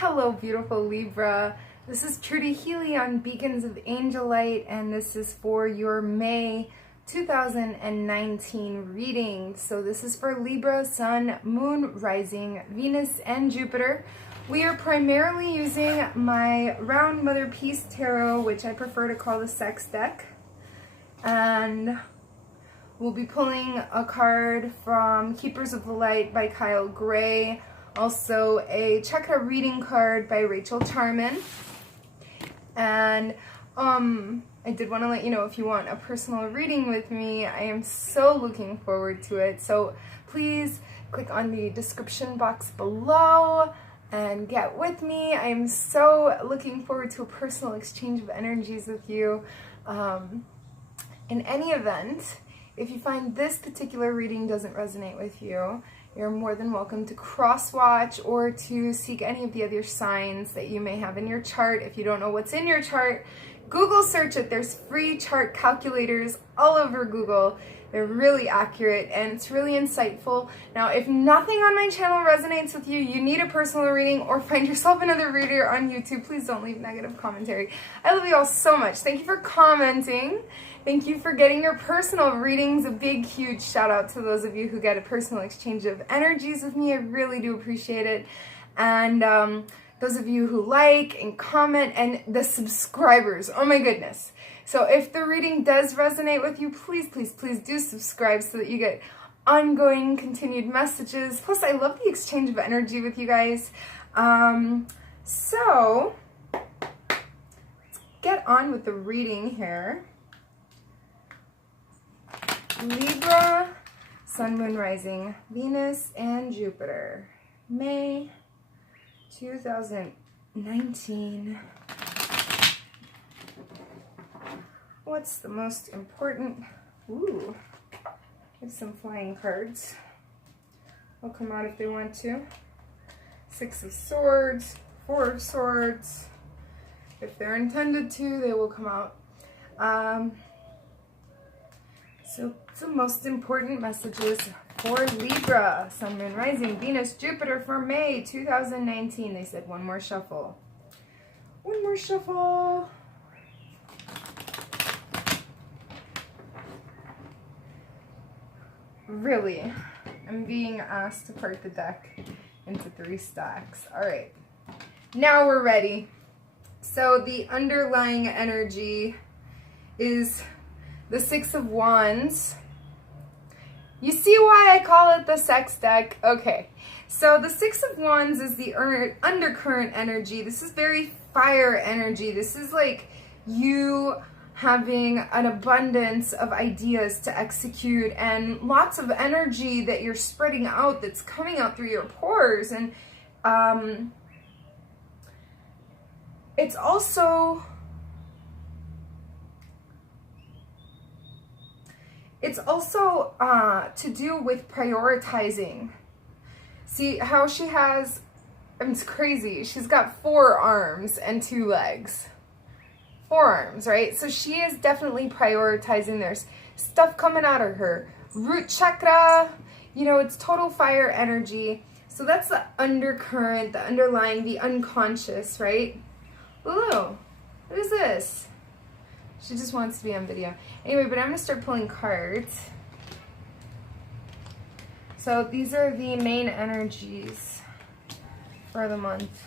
Hello, beautiful Libra. This is Trudy Healy on Beacons of Angel Light, and this is for your May 2019 reading. So this is for Libra, Sun, Moon, Rising, Venus, and Jupiter. We are primarily using my Round Mother Peace Tarot, which I prefer to call the Sex deck. And we'll be pulling a card from Keepers of the Light by Kyle Gray. Also a chakra reading card by Rachel Charman. And I did want to let you know, if you want a personal reading with me, I am so looking forward to it. So please click on the description box below and get with me. I am so looking forward to a personal exchange of energies with you. In any event, if you find this particular reading doesn't resonate with you, you're more than welcome to cross-watch or to seek any of the other signs that you may have in your chart. If you don't know what's in your chart, Google search it. There's free chart calculators all over Google. They're really accurate and it's really insightful. Now, if nothing on my channel resonates with you, you need a personal reading or find yourself another reader on YouTube, please don't leave negative commentary. I love you all so much. Thank you for commenting. Thank you for getting your personal readings. A big, huge shout out to those of you who get a personal exchange of energies with me. I really do appreciate it. And those of you who like and comment, and the subscribers, oh my goodness. So if the reading does resonate with you, please, please, please do subscribe so that you get ongoing, continued messages. Plus, I love the exchange of energy with you guys. So let's get on with the reading here. Libra, Sun, Moon, Rising, Venus, and Jupiter. May 2019. What's the most important? Ooh, there's some flying cards. They'll come out if they want to. Six of Swords, Four of Swords. If they're intended to, they will come out. So the most important messages for Libra, Sun, Moon, Rising, Venus, Jupiter for May 2019. They said one more shuffle. One more shuffle. Really, I'm being asked to part the deck into 3 stacks. All right, now we're ready. So the underlying energy is the Six of Wands. You see why I call it the Sex deck? Okay, so the Six of Wands is the undercurrent energy. This is very fire energy. This is like you having an abundance of ideas to execute and lots of energy that you're spreading out that's coming out through your pores. And it's also to do with prioritizing. See how she has, it's crazy. She's got 4 arms and 2 legs. 4 arms, right? So she is definitely prioritizing. There's stuff coming out of her root chakra. You know, it's total fire energy. So that's the undercurrent, the underlying, the unconscious, right? Ooh, what is this? She just wants to be on video. Anyway, but I'm going to start pulling cards. So these are the main energies for the month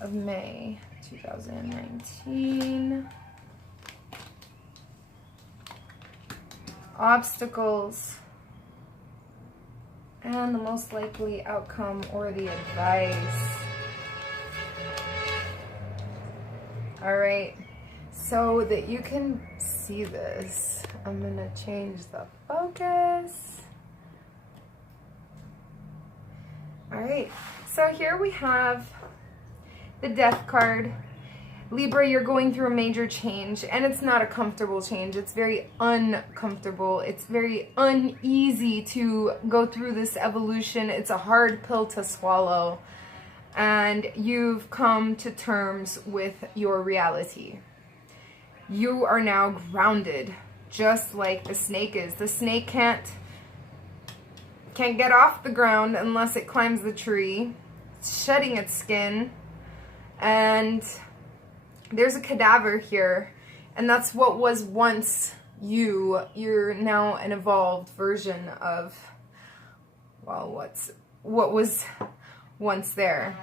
of May 2019. Obstacles. And the most likely outcome or the advice. All right. So that you can see this, I'm going to change the focus. All right, so here we have the Death card. Libra, you're going through a major change, and it's not a comfortable change. It's very uncomfortable. It's very uneasy to go through this evolution. It's a hard pill to swallow, and you've come to terms with your reality. You are now grounded, just like the snake is. The snake can't get off the ground unless it climbs the tree. It's shedding its skin. And there's a cadaver here, and that's what was once you. You're now an evolved version of, well, what was once there.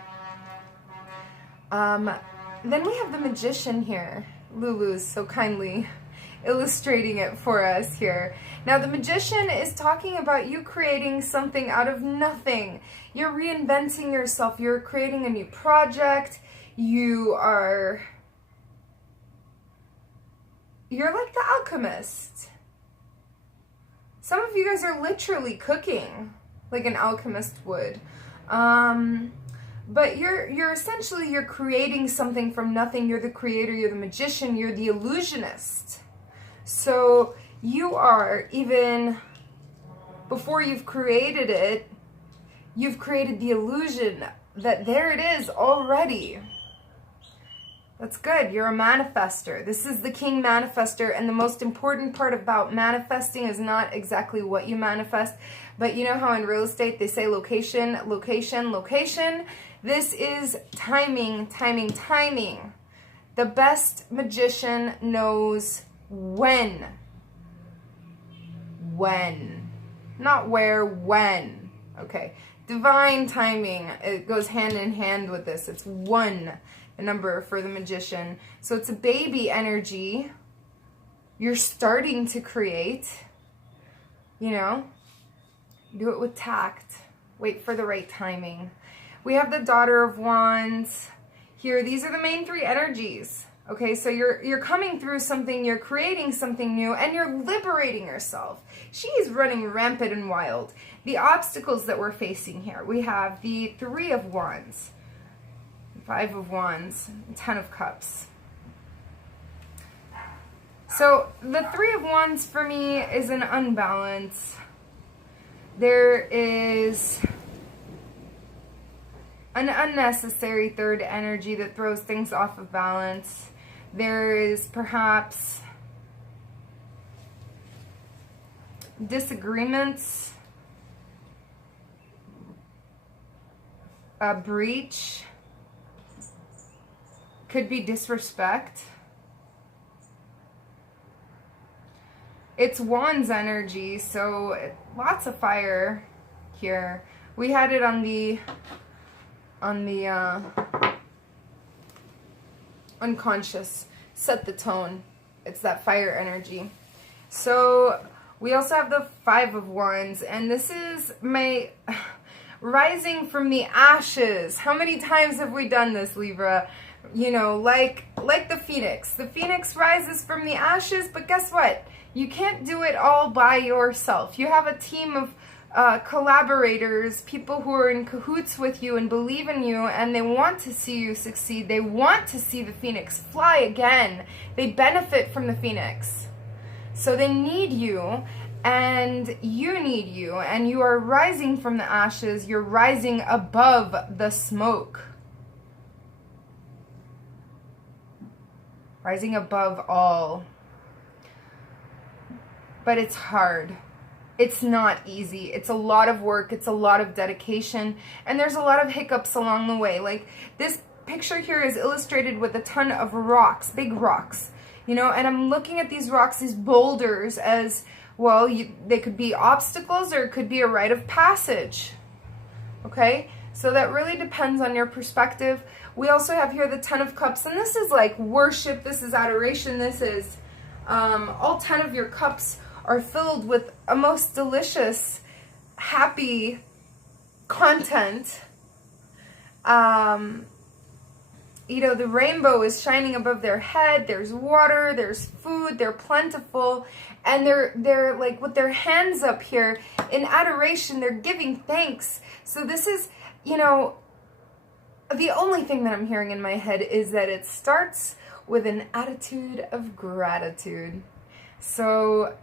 Then we have the magician here. Lulu's so kindly illustrating it for us here. Now the magician is talking about you creating something out of nothing. You're reinventing yourself. You're creating a new project. You're like the alchemist. Some of you guys are literally cooking like an alchemist would. But you're essentially, you're creating something from nothing. You're the creator, you're the magician, you're the illusionist. So you are, even before you've created it, you've created the illusion that there it is already. That's good. You're a manifester. This is the king manifester, and the most important part about manifesting is not exactly what you manifest, but you know how in real estate they say location, location, location? This is timing, timing, timing. The best magician knows when. When. Not where, when. Okay. Divine timing, it goes hand in hand with this. It's one, the number for the magician. So it's a baby energy. You're starting to create, you know. Do it with tact. Wait for the right timing. We have the Daughter of Wands here. These are the main three energies. Okay, so you're coming through something, you're creating something new, and you're liberating yourself. She is running rampant and wild. The obstacles that we're facing here, we have the Three of Wands, Five of Wands, Ten of Cups. So the Three of Wands for me is an unbalance. There is an unnecessary third energy that throws things off of balance. There is perhaps disagreements, a breach, could be disrespect. It's Wands energy, so lots of fire here. We had it on the unconscious, set the tone. It's that fire energy. So we also have the Five of Wands, and this is my rising from the ashes. How many times have we done this, Libra? You know, like the phoenix. The phoenix rises from the ashes, but guess what? You can't do it all by yourself. You have a team of collaborators, people who are in cahoots with you and believe in you, and they want to see you succeed. They want to see the phoenix fly again. They benefit from the phoenix. So they need you, and you need you, and you are rising from the ashes. You're rising above the smoke. Rising above all. But it's hard. It's not easy. It's a lot of work. It's a lot of dedication. And there's a lot of hiccups along the way. Like this picture here is illustrated with a ton of rocks, big rocks, you know, and I'm looking at these rocks, these boulders as, well, they could be obstacles or it could be a rite of passage. Okay? So that really depends on your perspective. We also have here the Ten of Cups, and this is like worship. This is adoration. This is all 10 of your cups are filled with a most delicious, happy content. You know, the rainbow is shining above their head. There's water, there's food, they're plentiful, and they're like with their hands up here in adoration, they're giving thanks. So this is, you know, the only thing that I'm hearing in my head is that it starts with an attitude of gratitude. So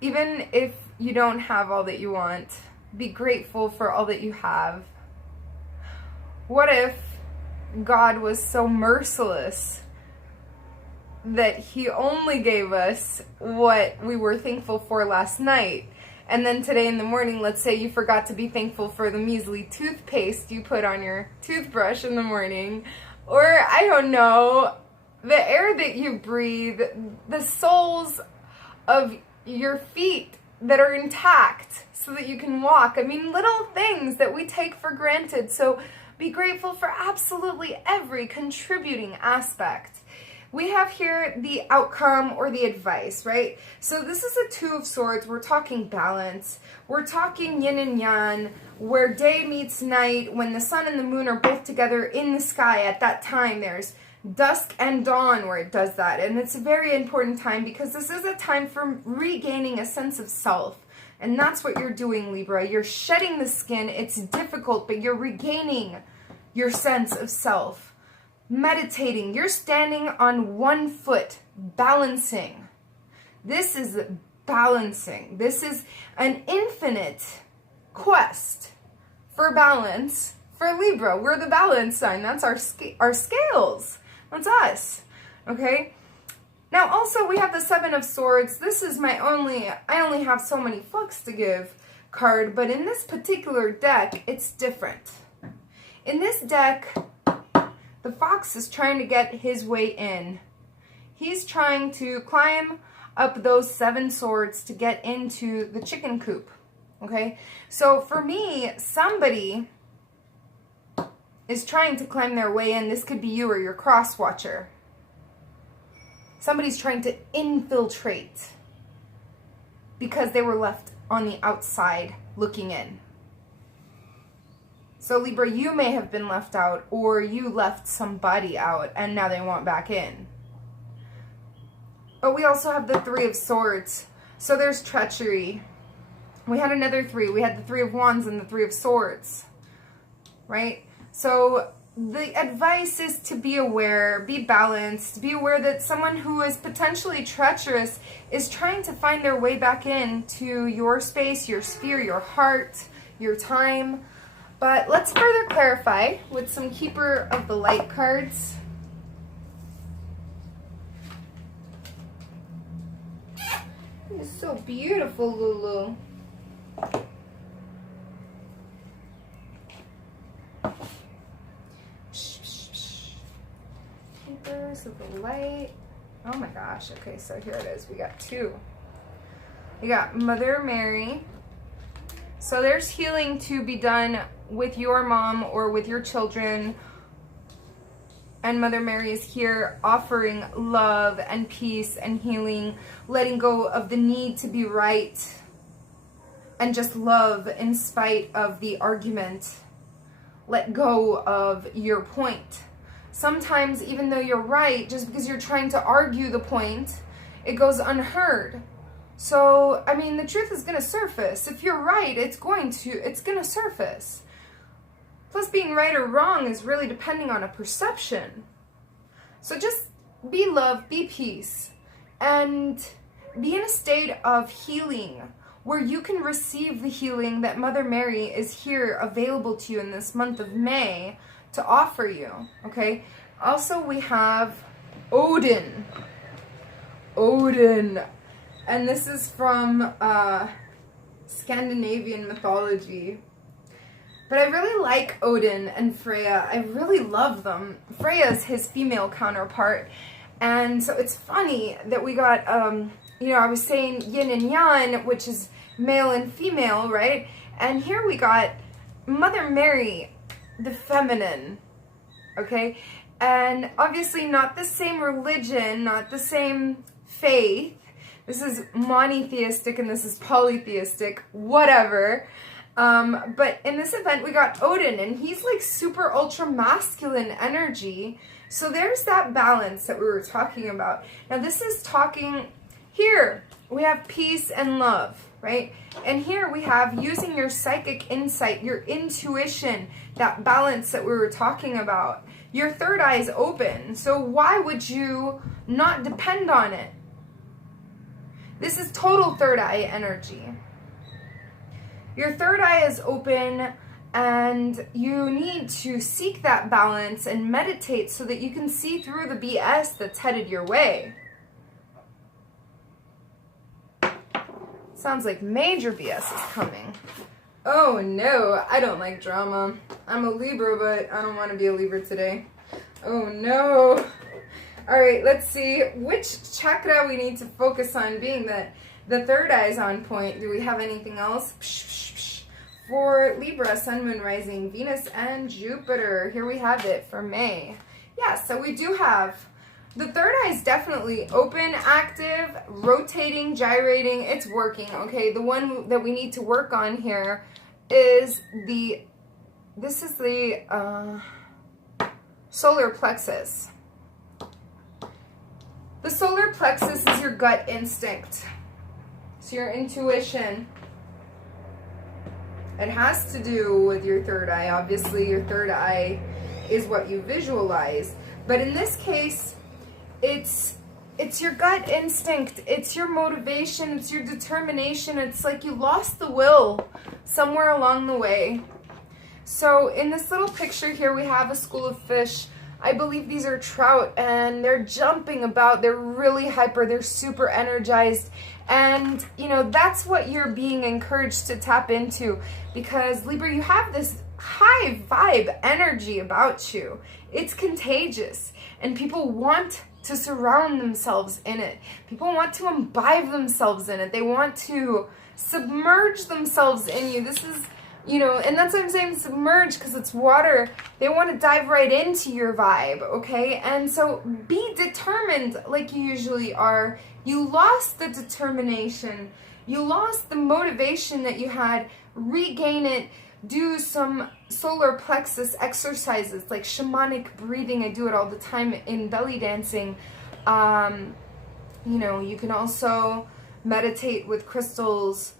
even if you don't have all that you want, be grateful for all that you have. What if God was so merciless that he only gave us what we were thankful for last night? And then today in the morning, let's say you forgot to be thankful for the measly toothpaste you put on your toothbrush in the morning. Or, I don't know, the air that you breathe, the soles of your feet that are intact so that you can walk. I mean, little things that we take for granted. So be grateful for absolutely every contributing aspect. We have here the outcome or the advice, right? So this is a Two of Swords. We're talking balance. We're talking yin and yang, where day meets night, when the sun and the moon are both together in the sky. At that time, there's dusk and dawn where it does that. And it's a very important time because this is a time for regaining a sense of self. And that's what you're doing, Libra. You're shedding the skin. It's difficult, but you're regaining your sense of self. Meditating, you're standing on one foot, balancing. This is balancing. This is an infinite quest for balance for Libra. We're the balance sign. That's our scales. That's us. Okay? Now also we have the Seven of Swords. This is I only have so many fucks to give card, but in this particular deck, it's different. In this deck, the fox is trying to get his way in. He's trying to climb up those 7 swords to get into the chicken coop. Okay? So for me, somebody is trying to climb their way in. This could be you or your cross watcher. Somebody's trying to infiltrate because they were left on the outside looking in. So Libra, you may have been left out, or you left somebody out and now they want back in. But we also have the Three of Swords. So there's treachery. We had another 3. We had the 3 of Wands and the 3 of Swords. Right? So the advice is to be aware, be balanced, be aware that someone who is potentially treacherous is trying to find their way back into your space, your sphere, your heart, your time. But let's further clarify with some Keeper of the Light cards. You're so beautiful, Lulu. Keepers of the Light. Oh my gosh. Okay, so here it is. We got 2. We got Mother Mary. So there's healing to be done with your mom or with your children. And Mother Mary is here offering love and peace and healing, letting go of the need to be right, and just love in spite of the argument. Let go of your point. Sometimes, even though you're right, just because you're trying to argue the point, it goes unheard. So, I mean, the truth is going to surface. If you're right, it's going to surface. Plus, being right or wrong is really depending on a perception. So just be love, be peace, and be in a state of healing where you can receive the healing that Mother Mary is here available to you in this month of May to offer you, okay? Also, we have Odin. Odin. And this is from Scandinavian mythology. But I really like Odin and Freya. I really love them. Freya is his female counterpart. And so it's funny that we got, I was saying yin and yang, which is male and female, right? And here we got Mother Mary, the feminine, okay? And obviously not the same religion, not the same faith. This is monotheistic and this is polytheistic, whatever. But in this event, we got Odin, and he's like super ultra masculine energy. So there's that balance that we were talking about. Now this is talking, here we have peace and love, right? And here we have using your psychic insight, your intuition, that balance that we were talking about. Your third eye is open. So why would you not depend on it? This is total third eye energy. Your third eye is open and you need to seek that balance and meditate so that you can see through the BS that's headed your way. Sounds like major BS is coming. Oh no, I don't like drama. I'm a Libra, but I don't want to be a Libra today. Oh no. Alright, let's see which chakra we need to focus on, being that the third eye is on point. Do we have anything else? For Libra, Sun, Moon, Rising, Venus, and Jupiter. Here we have it for May. Yeah, so we do have the third eye is definitely open, active, rotating, gyrating. It's working, okay? The one that we need to work on here is the solar plexus. The solar plexus is your gut instinct. It's your intuition. It has to do with your third eye. Obviously, your third eye is what you visualize. But in this case, it's your gut instinct. It's your motivation. It's your determination. It's like you lost the will somewhere along the way. So in this little picture here, we have a school of fish. I believe these are trout, and they're jumping about. They're really hyper. They're super energized. And, you know, that's what you're being encouraged to tap into, because Libra, you have this high vibe energy about you. It's contagious, and people want to surround themselves in it. People want to imbibe themselves in it. They want to submerge themselves in you. This is, you know, and that's what I'm saying, submerge, because it's water. They want to dive right into your vibe, okay? And so be determined like you usually are. You lost the determination. You lost the motivation that you had. Regain it. Do some solar plexus exercises like shamanic breathing. I do it all the time in belly dancing. You know, you can also meditate with crystals.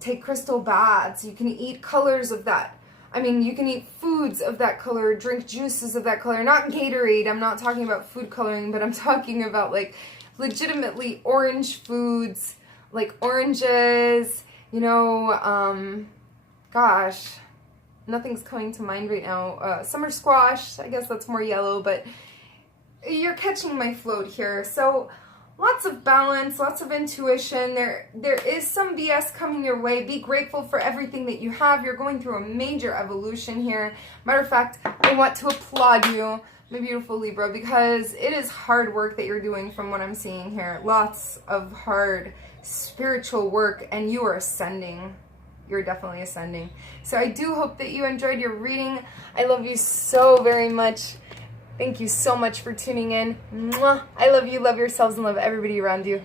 Take crystal baths. You can eat colors of that. I mean, you can eat foods of that color, drink juices of that color. Not Gatorade. I'm not talking about food coloring, but I'm talking about like legitimately orange foods, like oranges, you know, gosh, nothing's coming to mind right now. Summer squash, I guess that's more yellow, but you're catching my float here. So lots of balance, lots of intuition. There is some BS coming your way. Be grateful for everything that you have. You're going through a major evolution here. Matter of fact, I want to applaud you, my beautiful Libra, because it is hard work that you're doing from what I'm seeing here. Lots of hard spiritual work, and you are ascending. You're definitely ascending. So I do hope that you enjoyed your reading. I love you so very much. Thank you so much for tuning in. Mwah. I love you, love yourselves, and love everybody around you.